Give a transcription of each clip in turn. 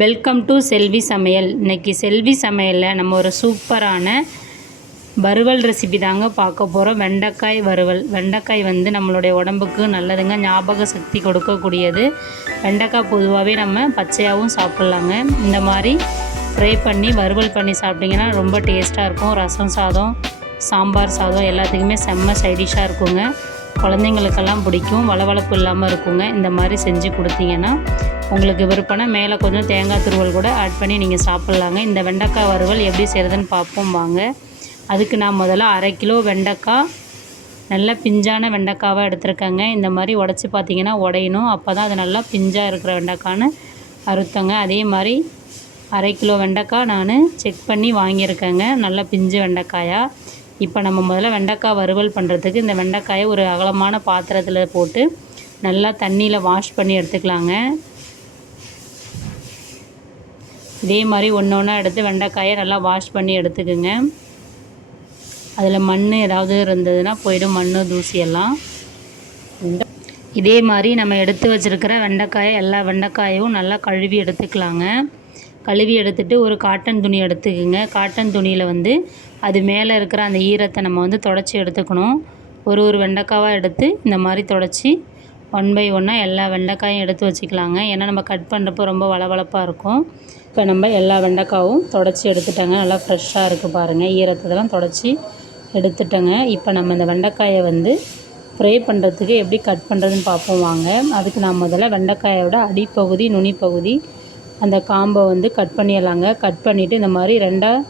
Welcome to செல்வி சமையல். இன்றைக்கி செல்வி சமையலில் நம்ம ஒரு சூப்பரான வறுவல் ரெசிபி தாங்க பார்க்க போகிறோம். வெண்டைக்காய் வறுவல். வெண்டைக்காய் நம்மளுடைய உடம்புக்கு நல்லதுங்க, ஞாபக சக்தி கொடுக்கக்கூடியது. வெண்டைக்காய் பொதுவாகவே நம்ம பச்சையாகவும் சாப்பிட்லாங்க. இந்த மாதிரி ஃப்ரை பண்ணி வறுவல் பண்ணி சாப்பிட்டிங்கன்னா ரொம்ப டேஸ்ட்டாக இருக்கும். ரசம் சாதம், சாம்பார் சாதம் எல்லாத்துக்குமே செம்ம சைடிஷாக இருக்குங்க. குழந்தைங்களுக்கெல்லாம் பிடிக்கும், வளவளப்பு இல்லாமல் இருக்குங்க. இந்த மாதிரி செஞ்சு கொடுத்தீங்கன்னா உங்களுக்கு விருப்பம்னா மேலே கொஞ்சம் தேங்காய் துருவல் கூட ஆட் பண்ணி நீங்கள் சாப்பிட்லாங்க. இந்த வெண்டைக்காய் வறுவல் எப்படி செய்கிறதுன்னு பார்ப்போம் வாங்க. அதுக்கு நான் முதல்ல 1/2 கிலோ வெண்டைக்காய், நல்லா பிஞ்சான வெண்டைக்காவாக எடுத்துருக்கேங்க. இந்த மாதிரி உடச்சி பார்த்தீங்கன்னா உடையணும், அப்போ தான் அது நல்லா பிஞ்சாக இருக்கிற வெண்டைக்கான்னு அறுத்தங்க. அதே மாதிரி 1/2 கிலோ வெண்டைக்காய் நான் செக் பண்ணி வாங்கியிருக்கேங்க, நல்லா பிஞ்சு வெண்டைக்காயாக. இப்போ நம்ம முதல்ல வெண்டைக்காய் வறுவல் பண்ணுறதுக்கு இந்த வெண்டைக்காயை ஒரு அகலமான பாத்திரத்தில் போட்டு நல்லா தண்ணியில் வாஷ் பண்ணி எடுத்துக்கலாங்க. இதே மாதிரி ஒன்று ஒன்றா எடுத்து வெண்டைக்காயை நல்லா வாஷ் பண்ணி எடுத்துக்குங்க. அதில் மண் ஏதாவது இருந்ததுன்னா போய்டும், மண் தூசியெல்லாம். இதே மாதிரி நம்ம எடுத்து வச்சுருக்கிற வெண்டைக்காயை எல்லா வெண்டைக்காயும் நல்லா கழுவி எடுத்துக்கலாங்க. கழுவி எடுத்துகிட்டு ஒரு காட்டன் துணி எடுத்துக்குங்க. காட்டன் துணியில் அது மேலே இருக்கிற அந்த ஈரத்தை நம்ம தொடச்சி எடுத்துக்கணும். ஒரு வெண்டைக்காவாக எடுத்து இந்த மாதிரி தொடச்சி 1 பை 1 எல்லா வெண்டைக்காயும் எடுத்து வச்சுக்கலாங்க. ஏன்னா நம்ம கட் பண்ணுறப்போ ரொம்ப வளவளப்பாக இருக்கும். இப்போ நம்ம எல்லா வெண்டைக்காவும் தொடச்சி எடுத்துட்டோங்க. நல்லா ஃப்ரெஷ்ஷாக இருக்குது பாருங்கள், ஈரத்தெல்லாம் தொடச்சி எடுத்துட்டோங்க. இப்போ நம்ம இந்த வெண்டைக்காயை ஃப்ரை பண்ணுறதுக்கு எப்படி கட் பண்ணுறதுன்னு பார்ப்போம் வாங்க. அதுக்கு நான் முதல்ல வெண்டைக்காயோட அடிப்பகுதி, நுனிப்பகுதி, அந்த காம்பை கட் பண்ணிடலாங்க. கட் பண்ணிவிட்டு இந்த மாதிரி 2ஆக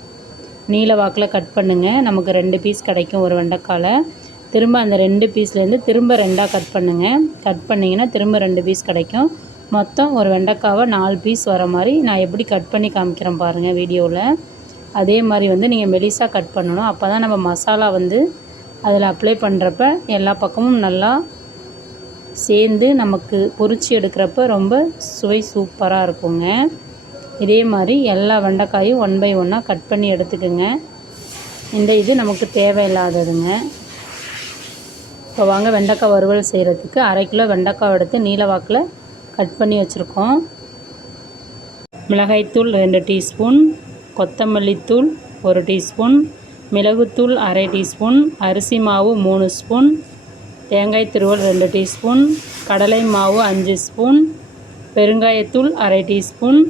நீல வாக்கில் கட் பண்ணுங்கள். நமக்கு 2 பீஸ் கிடைக்கும் ஒரு வெண்டைக்காயில். திரும்ப அந்த 2 பீஸ்லேருந்து திரும்ப 2ஆக கட் பண்ணுங்கள். கட் பண்ணிங்கன்னா திரும்ப 2 பீஸ் கிடைக்கும். மொத்தம் ஒரு வெண்டைக்காவை 4 பீஸ் வர மாதிரி நான் எப்படி கட் பண்ணி காமிக்கிறேன் பாருங்கள் வீடியோவில். அதே மாதிரி நீங்கள் மெலிசாக கட் பண்ணணும். அப்போ தான் நம்ம மசாலா அதில் அப்ளை பண்ணுறப்ப எல்லா பக்கமும் நல்லா சேர்ந்து நமக்கு பொரிச்சு எடுக்கிறப்ப ரொம்ப சுவை சூப்பராக இருக்குங்க. இதே மாதிரி எல்லா வெண்டைக்காயும் 1 பை 1 கட் பண்ணி எடுத்துக்கோங்க. இது நமக்கு தேவையில்லாததுங்க. இப்போ வாங்க வெண்டைக்காய் வறுவல் செய்கிறதுக்கு 1/2 கிலோ வெண்டைக்காய் எடுத்து நீல வாக்கில் கட் பண்ணி வச்சுருக்கோம். மிளகாய்த்தூள் 2 டீஸ்பூன், கொத்தமல்லி தூள் 1 டீஸ்பூன், மிளகுத்தூள் 1/2 டீஸ்பூன், அரிசி மாவு 3 ஸ்பூன், தேங்காய் துருவல் 2 டீஸ்பூன், கடலை மாவு 5 ஸ்பூன், பெருங்காயத்தூள் 1/2 டீஸ்பூன்,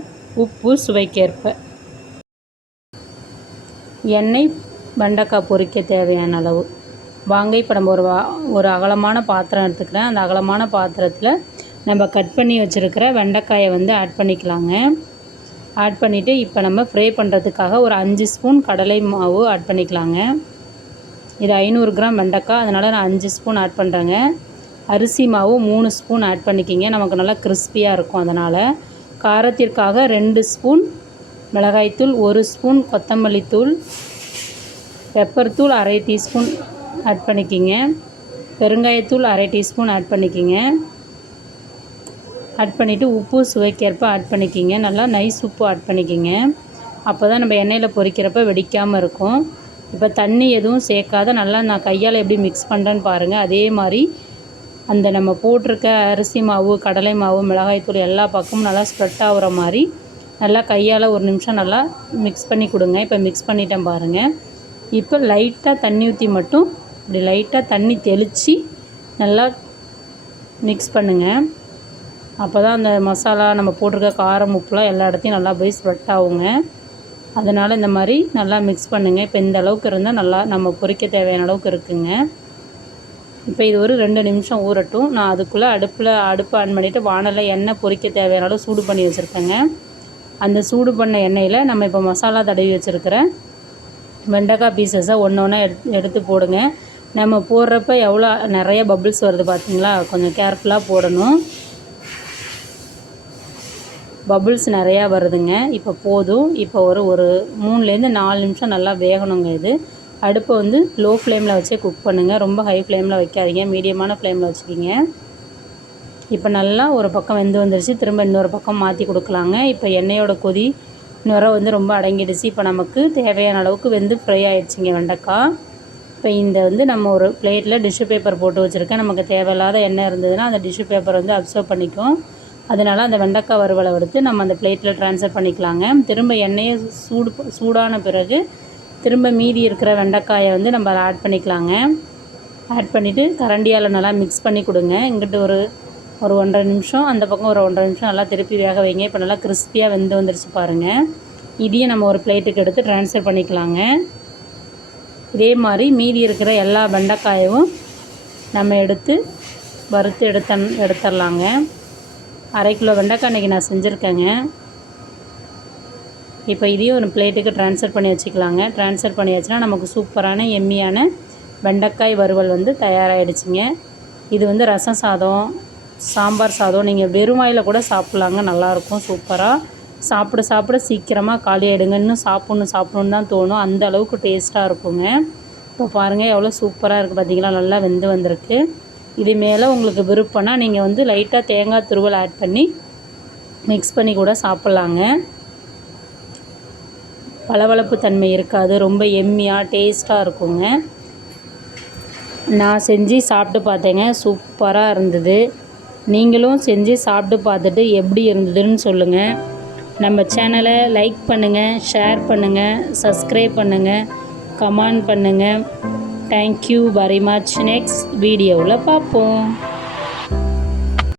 உப்பு சுவைக்கேற்ப, எண்ணெய் வெண்டைக்காய் பொரிக்க தேவையான அளவு. வாங்க இப்போ நம்ம ஒரு அகலமான பாத்திரம் எடுத்துக்கிறேன். அந்த அகலமான பாத்திரத்தில் நம்ம கட் பண்ணி வச்சுருக்கிற வெண்டைக்காயை ஆட் பண்ணிக்கலாங்க. ஆட் பண்ணிவிட்டு இப்போ நம்ம ஃப்ரை பண்ணுறதுக்காக ஒரு 5 ஸ்பூன் கடலை மாவு ஆட் பண்ணிக்கலாங்க. இது 500 கிராம் வெண்டைக்காய், அதனால் நான் 5 ஸ்பூன் ஆட் பண்ணுறேங்க. அரிசி மாவு 3 ஸ்பூன் ஆட் பண்ணிக்கிங்க, நமக்கு நல்லா கிறிஸ்பியாக இருக்கும். அதனால் காரத்திற்காக 2 ஸ்பூன் மிளகாய்த்தூள், 1 ஸ்பூன் கொத்தமல்லி தூள், பெப்பர் தூள் 1/2 டீஸ்பூன் ஆட் பண்ணிக்கிங்க, பெருங்காயத்தூள் 1/2 டீஸ்பூன் ஆட் பண்ணிக்கிங்க. ஆட் பண்ணிவிட்டு உப்பு சுவைக்கேற்ப ஆட் பண்ணிக்கிங்க. நல்லா நைஸ் உப்பு ஆட் பண்ணிக்கிங்க. அப்போ தான் நம்ம எண்ணெயில் பொரிக்கிறப்ப வெடிக்காமல் இருக்கும். இப்போ தண்ணி எதுவும் சேர்க்காத நல்லா நான் கையால் எப்படி மிக்ஸ் பண்ணுறேன்னு பாருங்கள். அதே மாதிரி அந்த நம்ம போட்டிருக்க அரிசி மாவு, கடலை மாவு, மிளகாய்த்தூள் எல்லா பக்கமும் நல்லா ஸ்ப்ரெட் ஆகிற மாதிரி நல்லா கையால் 1 நிமிஷம் நல்லா மிக்ஸ் பண்ணி கொடுங்க. இப்போ மிக்ஸ் பண்ணிட்டேன் பாருங்கள். இப்போ லைட்டாக தண்ணி ஊற்றி மட்டும் இப்படி லைட்டாக தண்ணி தெளித்து நல்லா மிக்ஸ் பண்ணுங்கள். அப்போ தான் அந்த மசாலா நம்ம போட்டிருக்க காரம், உப்புலாம் எல்லா இடத்தையும் நல்லா போய் ஸ்ப்ரெட் ஆகுங்க. அதனால் இந்த மாதிரி நல்லா மிக்ஸ் பண்ணுங்கள். இப்போ இந்த அளவுக்கு இருந்தால் நல்லா நம்ம பொரிக்க தேவையான அளவுக்கு இருக்குங்க. இப்போ இது ஒரு 2 நிமிஷம் ஊறட்டும். நான் அதுக்குள்ளே அடுப்பு ஆன் பண்ணிவிட்டு வானலில் எண்ணெய் பொரிக்க தேவையான அளவு சூடு பண்ணி வச்சுருக்கேங்க. அந்த சூடு பண்ண எண்ணெயில் நம்ம இப்போ மசாலா தடவி வச்சுருக்கிற வெண்டைக்காய் பீசஸை ஒன்று ஒன்றா எடுத்து போடுங்க. நம்ம போடுறப்ப எவ்வளோ நிறைய பபிள்ஸ் வருது பார்த்தீங்களா, கொஞ்சம் கேர்ஃபுல்லாக போடணும். பபுள்ஸ் நிறையா வருதுங்க. இப்போ போதும். இப்போ ஒரு 3லேருந்து 4 நிமிஷம் நல்லா வேகணுங்க. இது அடுப்பை லோ ஃப்ளேமில் வச்சே குக் பண்ணுங்கள். ரொம்ப ஹை ஃப்ளேமில் வைக்காதீங்க, மீடியமான ஃப்ளேமில் வச்சுக்கிங்க. இப்போ நல்லா ஒரு பக்கம் வெந்து வந்துருச்சு. திரும்ப இன்னொரு பக்கம் மாற்றி கொடுக்கலாங்க. இப்போ எண்ணெயோட கொதி நுரை ரொம்ப அடங்கிடுச்சு. இப்போ நமக்கு தேவையான அளவுக்கு ஃப்ரை ஆகிடுச்சிங்க வெண்டைக்காய். இப்போ இந்த நம்ம ஒரு பிளேட்டில் டிஷ்யூ பேப்பர் போட்டு வச்சுருக்கேன். நமக்கு தேவையில்லாத எண்ணெய் இருந்ததுன்னா அந்த டிஷ்யூ பேப்பர் அப்சர்வ் பண்ணிக்கும். அதனால் அந்த வெண்டைக்காய் வறுவலை எடுத்து நம்ம அந்த பிளேட்டில் ட்ரான்ஸ்ஃபர் பண்ணிக்கலாங்க. திரும்ப எண்ணெயை சூடான பிறகு திரும்ப மீதி இருக்கிற வெண்டைக்காயை வந்து நம்ம அதை ஆட் பண்ணிக்கலாங்க. ஆட் பண்ணிவிட்டு கரண்டியால் நல்லா மிக்ஸ் பண்ணி கொடுங்க. இங்கிட்டு ஒரு 1.5 நிமிஷம், அந்த பக்கம் ஒரு 1.5 நிமிஷம் நல்லா திருப்பி வேக வைங்க. இப்போ நல்லா கிறிஸ்பியாக வெந்து வந்துருச்சு பாருங்கள். இதையும் நம்ம ஒரு பிளேட்டுக்கு எடுத்து ட்ரான்ஸ்ஃபர் பண்ணிக்கலாங்க. இதே மாதிரி மீதி இருக்கிற எல்லா வெண்டைக்காயும் நம்ம எடுத்து வறுத்து எடுத்துடலாங்க. 1/2 கிலோ வெண்டைக்காய் இன்றைக்கி நான் செஞ்சுருக்கேங்க. இப்போ இதையும் ஒரு பிளேட்டுக்கு ட்ரான்ஸ்ஃபர் பண்ணி வச்சுக்கலாங்க. ட்ரான்ஸ்ஃபர் பண்ணியாச்சுன்னா நமக்கு சூப்பரான எம்மியான வெண்டைக்காய் வறுவல் வந்து தயாராகிடுச்சிங்க. இது வந்து ரசம் சாதம், சாம்பார் சாதம், நீங்கள் வெறும் வாயில் கூட சாப்பிட்லாங்க. நல்லாயிருக்கும் சூப்பராக. சாப்பிட சீக்கிரமாக காலி ஆகிடுங்க. இன்னும் சாப்பிட்ணுன்னு தான் தோணும். அந்த அளவுக்கு டேஸ்ட்டாக இருக்குங்க. இப்போ பாருங்கள் எவ்வளோ சூப்பராக இருக்குது பார்த்தீங்களா, நல்லா வெந்து வந்திருக்கு. இது மேலே உங்களுக்கு விருப்பம்னா நீங்கள் வந்து லைட்டாக தேங்காய் துருவல் ஆட் பண்ணி மிக்ஸ் பண்ணி கூட சாப்பிட்லாங்க. பளபளப்பு தன்மை இருக்காது, ரொம்ப எம்மியாக டேஸ்ட்டாக இருக்குங்க. நான் செஞ்சு சாப்பிட்டு பார்த்தேங்க, சூப்பராக இருந்தது. நீங்களும் செஞ்சு சாப்பிட்டு பார்த்துட்டு எப்படி இருந்ததுன்னு சொல்லுங்கள். நம்ம சேனலை லைக் பண்ணுங்கள், ஷேர் பண்ணுங்கள், சப்ஸ்கிரைப் பண்ணுங்கள், கமெண்ட் பண்ணுங்கள். Thank you very much. நெக்ஸ்ட் வீடியோவில் பார்ப்போம்.